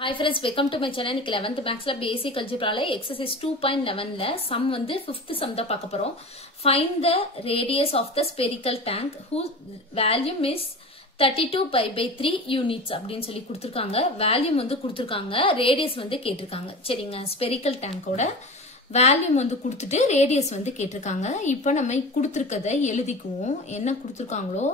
Hi friends, welcome to my channel. இன்னைக்கு 11th Mathsல basic algebraல exercise 2.11ல sum வந்து 5th sum தான் பார்க்க போறோம். Find the radius of the spherical tank whose volume is 32 pi by 3 units அப்படினு சொல்லி கொடுத்திருக்காங்க. Volume வந்து கொடுத்திருக்காங்க, ரேடியஸ் வந்து கேட்டிருக்காங்க. சரிங்க, spherical tankோட வால்யூம் வந்து கொடுத்துட்டு ரேடியஸ் வந்து கேட்டிருக்காங்க. இப்போ நம்ம கொடுத்திருக்கதை எழுதிக்குவோம். என்ன கொடுத்திருக்காங்களோ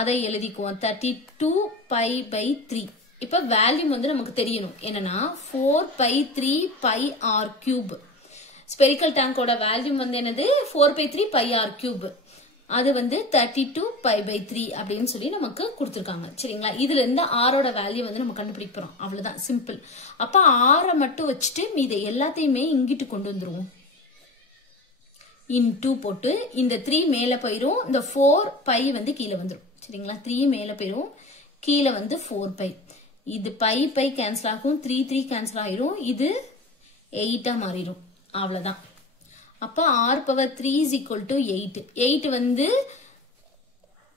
அதை எழுதிக்குவோம். 32 pi by 3. இப்ப வால்யூம் வந்து நமக்கு தெரியணும். என்னன்னா 4 pi 3 pi r cube. Spherical டேங்கோட வால்யூம் வந்து என்னது 4 pi 3 pi r cube. அது வந்து 32 pi by 3 அப்படின்னு சொல்லி நமக்கு கொடுத்திருக்காங்க. சரிங்களா, இதுல இருந்து ஆரோட வேல்யூ வந்து நம்ம கண்டுபிடிக்க போறோம். அவ்வளவுதான், சிம்பிள். அப்ப ஆரை மட்டும் வச்சுட்டு மீத எல்லாத்தையுமே இங்கிட்டு கொண்டு வந்துருவோம். இன்டூ போட்டு இந்த 3 மேல போயிரும், இந்த 4 pi வந்து கீழே வந்துரும். சரிங்களா, 3 மேல போயிரும், கீழே வந்து 4 pi. இது பை பை கேன்சல் ஆகும், 3 3 கேன்சல் ஆயிரும், இது 8 மாறிடும். அவ்வளவுதான். அப்ப r power 3 is equal to 8. 8 வந்து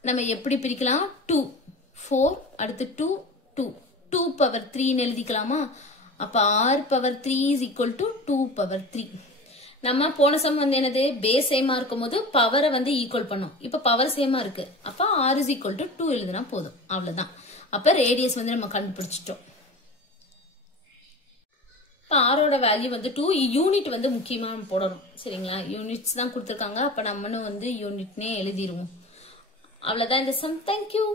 நம்ம எப்படி பிரிக்கலாம்? 2 4 அடுத்து 2 2 2 பவர் 3 எழுதிக்கலாமா? அப்ப r power 3 is equal to 2 power 3. நம்ம போன சம் வந்து என்னது, பேஸ் சேமா இருக்கும் போது பவரை வந்து ஈக்குவல் பண்ணோம். இப்ப பவர் சேமா இருக்கு, அப்ப r is equal to 2 எழுதுனா போதும். அவ்வளவுதான். அப்ப ரேடியஸ் வந்து நம்ம கண்டுபிடிச்சிட்டோம். இப்ப ஆரோட வேல்யூ வந்து 2. யூனிட் வந்து முக்கியமா போடணும். சரிங்களா, யூனிட்ஸ் தான் கொடுத்திருக்காங்க. அப்ப நம்மளும் வந்து யூனிட்னே எழுதிடுவோம். அவ்வளவுதான் இந்த சம். தேங்க்யூ.